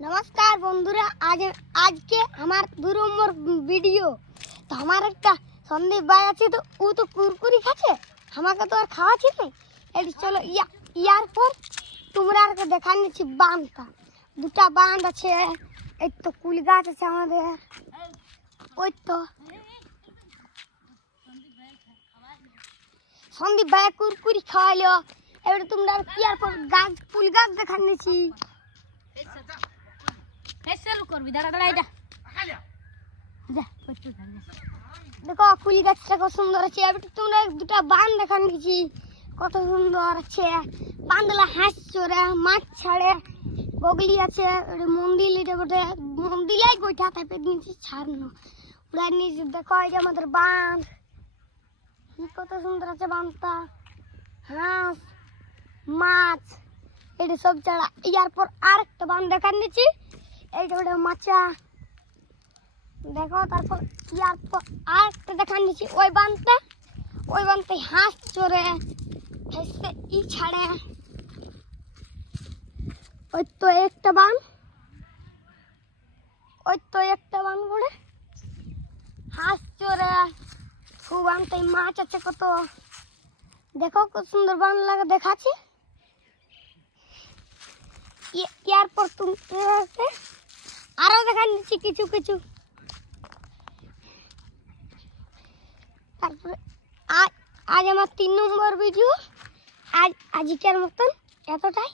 नमस्कार बंधुरा आज आज के हमार 2 নম্বর ভিডিও। তো আমার একটা সন্দীপ ভাই আছে, তো ও তো কুরকুরি খাচ্ছে, আমাকে তো আর খাওয়াচ্ছি না। এই চলো ইয়ার পর তোমরা আর দেখান নিচ্ছি বাঁধটা। দুটা বাঁধ আছে, এই তো কুল গাছ আছে আমাদের, ওই তো সন্দীপ ভাই কুরকুরি খাওয়াইলো। এবারে তোমরা ইয়ার পর গাছ কুল গাছ দেখান নিচ্ছি। দেখো ফুল গাছটা কত সুন্দর আছে। এবার তোমরা দুটা বান দেখান দিচ্ছি, কত সুন্দর আছে। বান্দলা হাঁস চড়ে মাছ ছাড়ে, বগলি আছে, মন্দির এটা বটে, মন্দিরে গোইঠা টাইপের নিচে ছাড়ানো পুরা নিচে। দেখো এই যে আমাদের বাঁধ কত সুন্দর আছে। বাঁধটা হাঁস মাছ এটা সব ছাড়া। ইয়ার পর আর একটা বাঁধ দেখান দিচ্ছি, এইটা ওটা মাছা দেখো। তারপর ইয়ার পর আর একটা দেখান দিচ্ছি, ওই বাঁধতে হাঁস চড়ে হেসে ই ছাড়ে। ওই তো একটা বান পড়ে হাঁস চড়ে, খুব বানতে মাছ আছে কত। দেখো কত সুন্দর বান লাগে দেখাচ্ছি। ইয়ার পর তুমি আরো দেখান দিচ্ছি কিছু কিছু। তারপরে আজ আমার 3 নম্বর ভিডিও। আজকের মতন এতটাই।